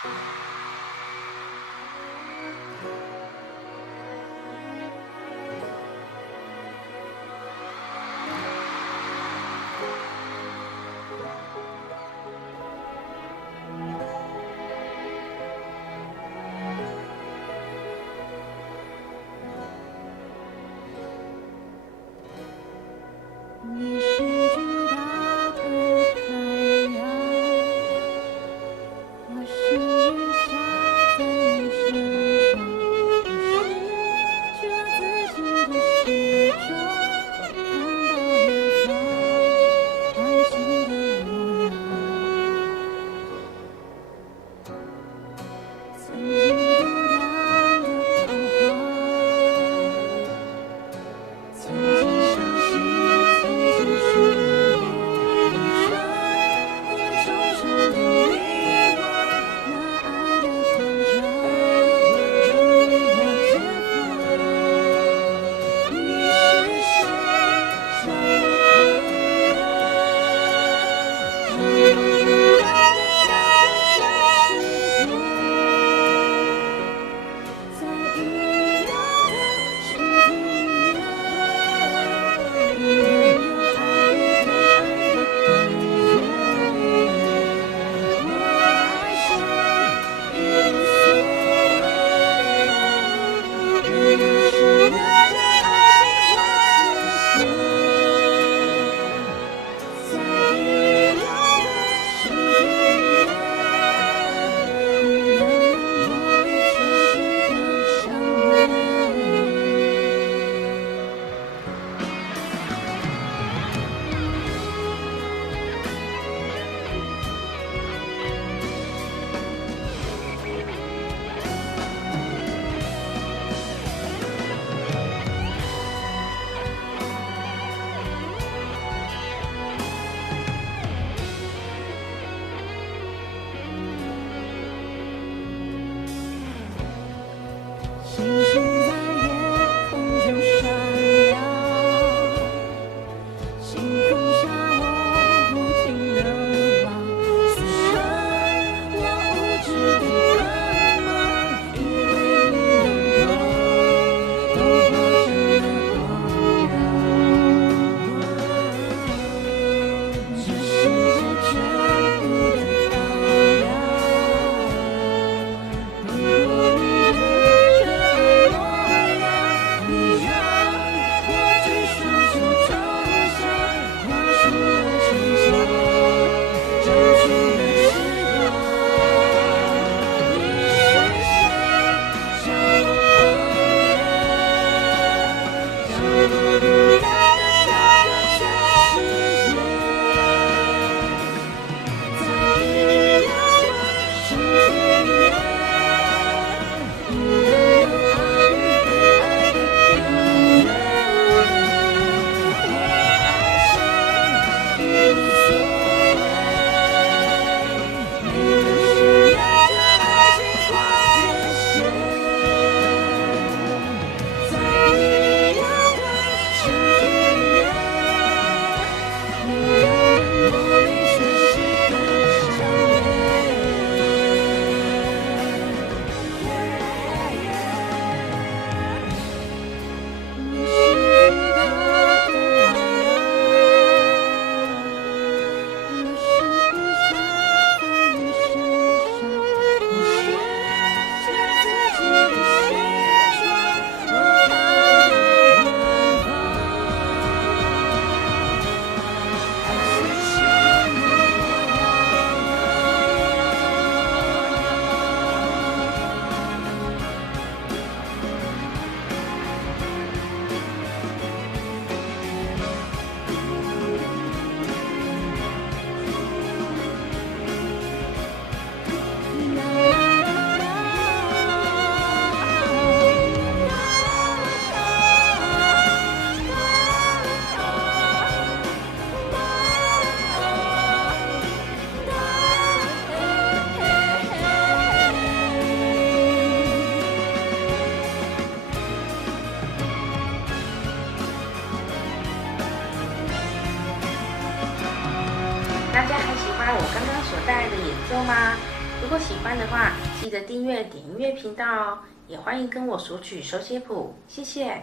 你是巨大的海洋，我是雨下在你身上，你失去了自己的形状，我看到远方安静的模样。曾经孤单的彷徨，曾经伤心。星星在夜空中闪耀，星空下我不停流浪，此生我无知的奔忙，以为你的光都化成了光亮。这世界全部的漂亮，不过你的大家还喜欢我刚刚所带来的演奏吗？如果喜欢的话，记得订阅、点音乐频道哦，也欢迎跟我索取手写谱，谢谢。